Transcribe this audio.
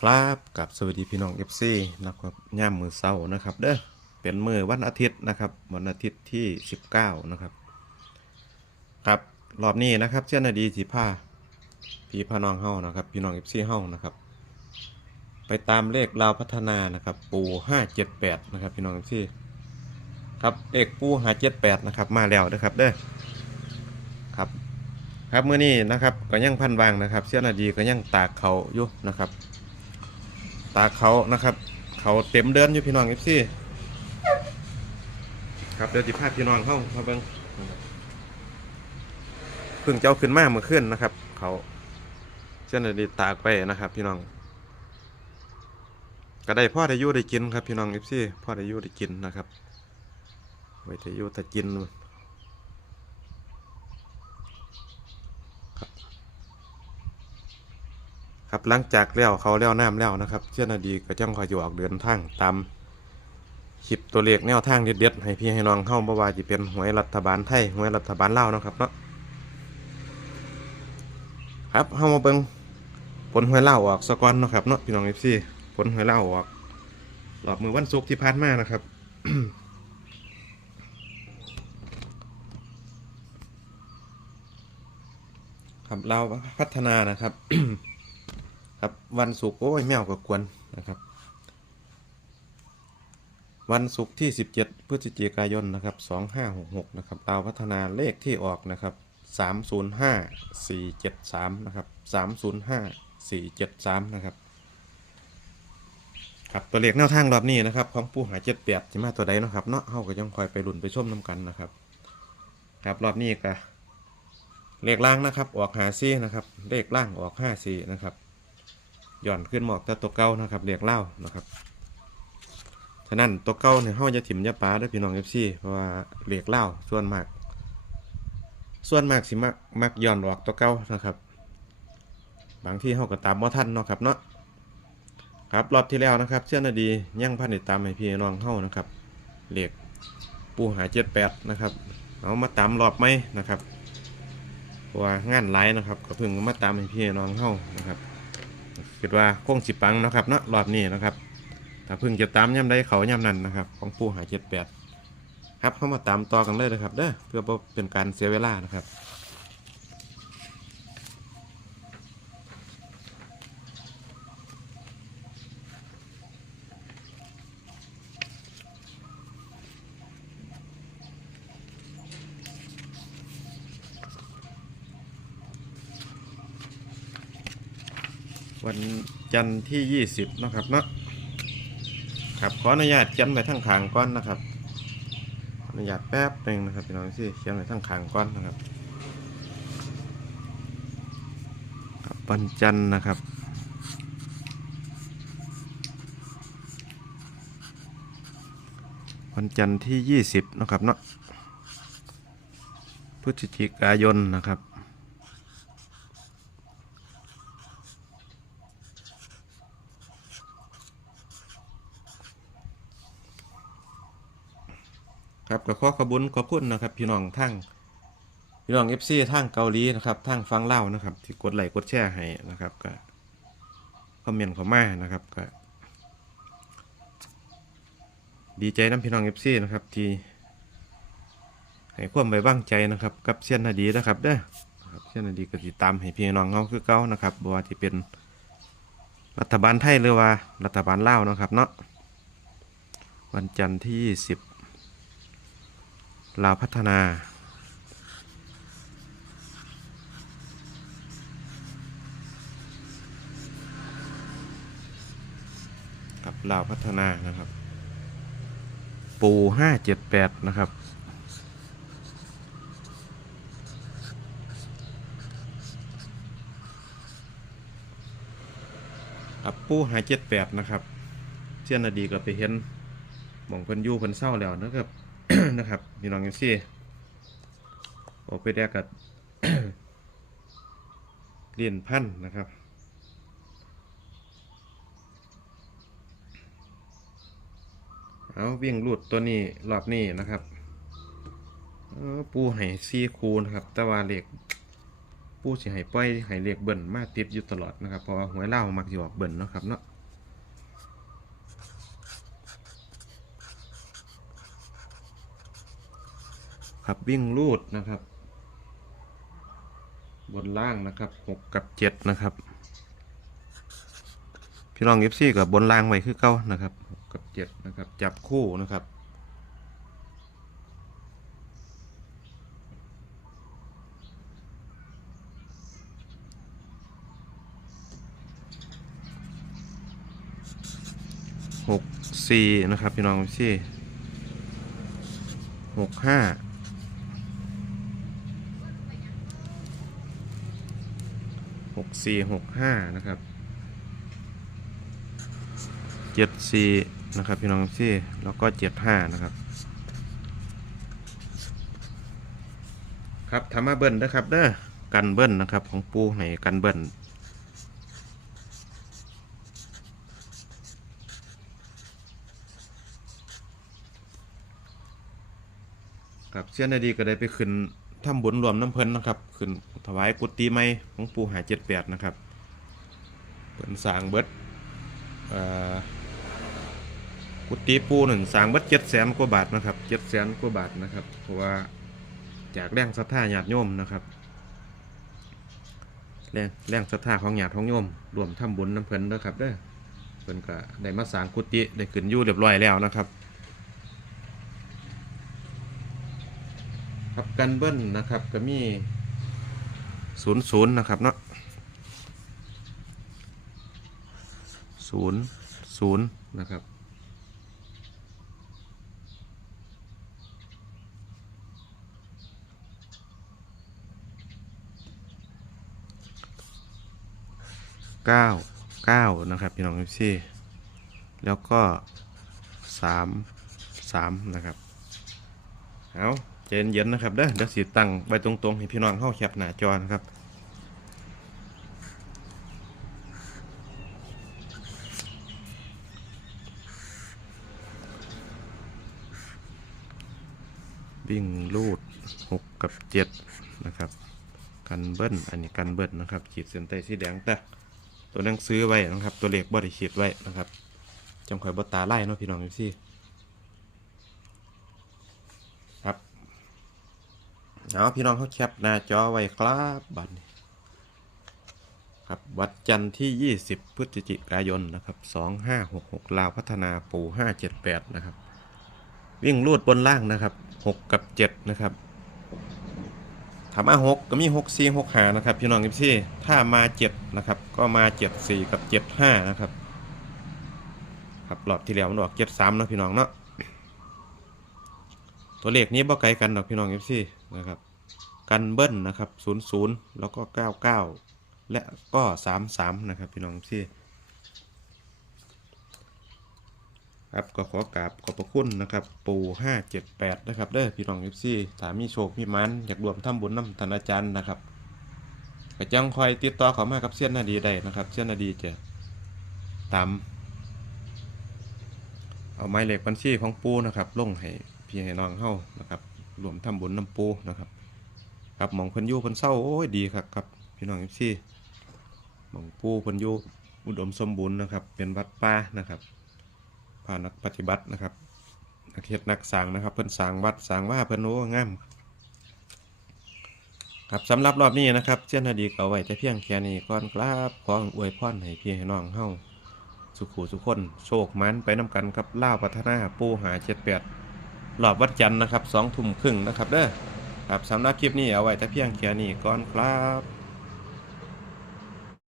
ครับกับสวัสดีพี่น้องเอฟซีนะครับย่ามมือเศร้านะครับ เด้อเป็นมือวันอาทิตย์นะครับ วันอาทิตย์ที่ 19 นะครับ ครับรอบนี้นะครับเช่นอดีที่ผ้าพี่พาน้องเฮานะครับ พี่น้องเอฟซีเฮานะครับ ไปตามเลขลาวพัฒนานะครับ ปู578 นะครับ พี่น้องเอฟซีครับเลขปู578 นะครับ มาแล้วนะครับ เด้อ ครับเมื้อนี้นะครับก็ยังพันวางนะครับเช่นอดีก็ยังตากเขาอยู่นะครับ ตากเขานะครับ เขาเต็มเดินอยู่พี่น้องเอฟซีครับเดี๋ยวจิพาพี่น้องเข้ามาเบิ่งเพิ่งเจ้าขึ้นมาเมื่อคืนนะครับ เขาเช่นดีตากไปนะครับ พี่น้อง ก็ได้พ่อได้ยู่ได้กินครับพี่น้องเอฟซีพ่อได้ยู่ได้กินนะครับไว้ได้ยู่แต่กิน ครับหลังจากแล้วเขาแล้วน้ำแล้วนะครับเจ้าหน้าดีก็จ้องคอยอยู่ออกเดินทางตามคลิปตัวเลขแนวทางเด็ดๆให้พี่ให้น้องเข้าบ่ว่าจะเป็นหวยรัฐบาลไทยหวยรัฐบาลลาวนะครับเนาะครับเข้ามาเบิ่งผลหวยลาออกสะก่อนนะครับเนาะพี่น้องเอฟซีผลหวยลาออกรอบมือวันศุกร์ที่ผ่านมานะครับครับเราพัฒนานะครับ ครับวันศุกร์โอ้ยแมวกับกวนนะครับ วันศุกร์ที่ 17 พฤศจิกายนนะครับ2566นะครับดาวพัฒนาเลขที่ออกนะครับ305473นะครับ305473นะครับครับตัวเลขแนวทางรอบนี้นะครับของผู้หา78จะมาตัวใดนะครับเนาะเฮาก็ยังคอยไปลุ้นไปชมน้ำกันนะครับ ครับรอบนี้ก็เลขล่างนะครับออกหาซี่นะครับเลขล่างออกห้าสี่นะครับ หย่อนขึ้นหมอกแต่ตัวเก้านะครับเรียกเล่านะครับฉะนั้นตัวเก้าเนี่ยห้าจะถิ่มยาปลาด้วยพี่น้องเอฟซีเพราะว่าเรียกเล่าส่วนมาก ส่วนมากสิมักมักหย่อนออกตัวเก้านะครับ บางที่เฮาก็ตามบ่ทันเนาะครับเนาะครับรอบที่แล้วนะครับเชื่อนาดียังพันติดตามให้พี่น้องเฮานะครับเรียกปูหาเจ็ดแปดนะครับเอามาตามรอบไหมนะครับเพราะว่างานไลน์นะครับก็เพิ่งมาตามให้พี่น้องเฮานะครับ คิดว่าคงสิปังนะครับเนาะรอบนี้นะครับถ้าเพิ่งจะตามย่ำได้เขาย่ำนั้นนะครับ ของผู้หายเจ็ดแปดครับเข้ามาตามต่อกันเลยนะครับเด้อเพื่อเป็นการเสียเวลานะครับ วันจันทร์ที่ 20นะครับเนาะครับขออนุญาตเขียนไว้ทั้งขางก้อนนะครับขออนุญาตแป๊บหนึ่งนะครับพี่น้องที่เขียนไว้ทั้งขางก้อนนะครับครับวันจันทร์นะครับวันจันทร์ที่ 20นะครับเนาะพฤศจิกายนนะครับ ครับก็ขอขอบุญขอบคุณนะครับ พี่น้องทั้งพี่น้องเอฟซีทางเกาหลีนะครับทางฟังเล่านะครับ ที่กดไลค์กดแชร์ให้นะครับก็คอมเมนต์เข้ามานะครับก็ดีใจน้ำพี่น้องเอฟซีนะครับที่ให้ความไว้วางใจนะครับกับเสี้ยนนาดีนะครับเด้อนะครับเสี้ยนนาดีก็ติดตามให้พี่น้องเขาคือเก่านะครับบ่ว่าที่เป็นรัฐบาลไทยหรือว่ารัฐบาลลาวนะครับเนาะวันจันทร์ที่ 20 ลาวพัฒนากับลาวพัฒนานะครับ ปูห้าเจ็ดแปดนะครับกับปูห้าเจ็ดแปดนะครับ เชี่ยนอดีก็ไปเห็นหมองเพิ่นยู่เพิ่นเศร้าแล้วนะครับ นะครับพี่น้องยังซี่ออกไปแดกกับเรียนพันธุ์นะครับเอาวิ่งรูดตัวนี้รอบนี้นะครับปูให้ซีคูนะครับ แต่ว่าเหล็กปูสิให้ปล่อยให้เหลขเบิ่นมาติดอยู่ตลอดนะครับเพราะว่าหวยเล่ามักสิอกเบิ่นนะครับเนาะ ครับวิ่งลูดนะครับ บนล่างนะครับหกกับเจ็ดนะครับ พี่น้องเอฟซีกับบนล่างไว้คือเก้านะครับหกกับเจ็ดนะครับ จับคู่นะครับหกสี่นะครับ พี่น้องพี่หกห้าหก สี่หกห้านะครับเจ็ดสี่นะครับพี่น้องพี่แล้วก็เจ็ดห้านะครับครับทำมาเบิ้ลนะครับเด้อกันเบิ้ลนะครับของปูให้กันเบิ้ลครับเสี้ยนนาดีก็ได้ไปขึ้น ทำบุญรวมน้ำเพลินนะครับ ขึ้นถวายกุฏิไม้ของปู่หาเจ็ดแปดนะครับเปินสางเบิดกุฏิปูหนึ่งสางเบิดเจ็ดแสนกว่าบาทนะครับเจ็ดแสนกว่าบาทนะครับ เพราะว่าจากแรงศรัทธาญาติโยมนะครับแรงแรงศรัทธาของญาติของโยมรวมทำบุญน้ำเพลินเด้อครับเด้อเพิ่นก็ได้มาสางกุฏิได้ขึ้นยู่เรียบร้อยแล้วนะครับ ครับกันเบิ้ลนะครับก็มีศูนย์ศูนย์นะครับเนาะศูนย์ศูนย์นะครับเก้าเก้านะครับพี่น้องพี่แล้วก็สามสามนะครับเอา จเย็นๆนะครับเด้อเดี๋ยวสิตั้งไว้ตรงๆ ให้พี่น้องเข้าแคปหน้าจอนะครับวิ่งลูดหกกับเจ็ดนะครับ กันเบิ้ลอันนี้กันเบิ้ลนะครับ ขีดเส้นใต้สีแดงแต่ตัวหนังซื้อไว้นะครับ ตัวเลขบ่ได้ขีดไว้นะครับจำข่อยบ่ตาไล่เนาะพี่น้องพี่ ครับ เอาพี่น้องเขาแคปหน้าจอไว้ครับบัตรนี้ครับวัดจันทร์ที่ 20 พฤศจิกายนนะครับ 2566 ลาวพัฒนาปู578 นะครับ วิ่งลูดบนล่างนะครับ 6 กับ 7 นะครับถามา6ก็มี 6 4 6 5 นะครับ พี่น้องครับพี่ถ้ามา 7 นะครับ ก็มา 7 4 กับ 7 5 นะครับ ครับรอบที่แล้วมันออก 7 3 นะพี่น้องเนาะตัวเลขนี้บ่ไกลกันดอกพี่น้องเอฟซี นะครับ กันเบิ้ลนะครับ00แล้วก็99และก็33นะครับพี่น้องเอฟซีครับก็ขอกราบขอบพระคุณนะครับปู578นะครับเด้อพี่น้องเอฟซีถามีโชคมีมันอยากรวมทำบุญน้ำธนาจารย์นะครับก็จังคอยติดต่อเขามากับเสี้ยนนาดีได้นะครับเสี้ยนนาดีจะตามเอาไม้เหล็กบัญชีของปูนะครับลงให้พี่ให้น้องเฮานะครับ รวมทำบุญน้ำปูนะครับ ครับหมองเพิ่นอยู่เพิ่นเศร้าโอ้ยดีครับครับพี่น้องเอฟซีหมองปูเพิ่นอยู่อุดมสมบูรณ์นะครับ เป็นวัดป่านะครับพานักปฏิบัตินะครับนักเฮ็ดนักสางนะครับ เพิ่นสางวัดสางว่าเพิ่นโอ้งามครับสำหรับรอบนี้นะครับเจ้าหน้าดีก็เอาไว้แต่เพียงแค่นี้ก่อนครับขออวยพรให้พี่ให้น้องเฮาสุขูสุขคน โชคมันไปน้ำกันกับล่าพัฒนาปูหาเจ็ดแปด หลอบวัดจันทร์นะครับสองทุ่มครึ่งนะครับเด้อครับสำหรับคลิปนี้เอาไว้แต่เพียงแค่นี้ก่อนครับ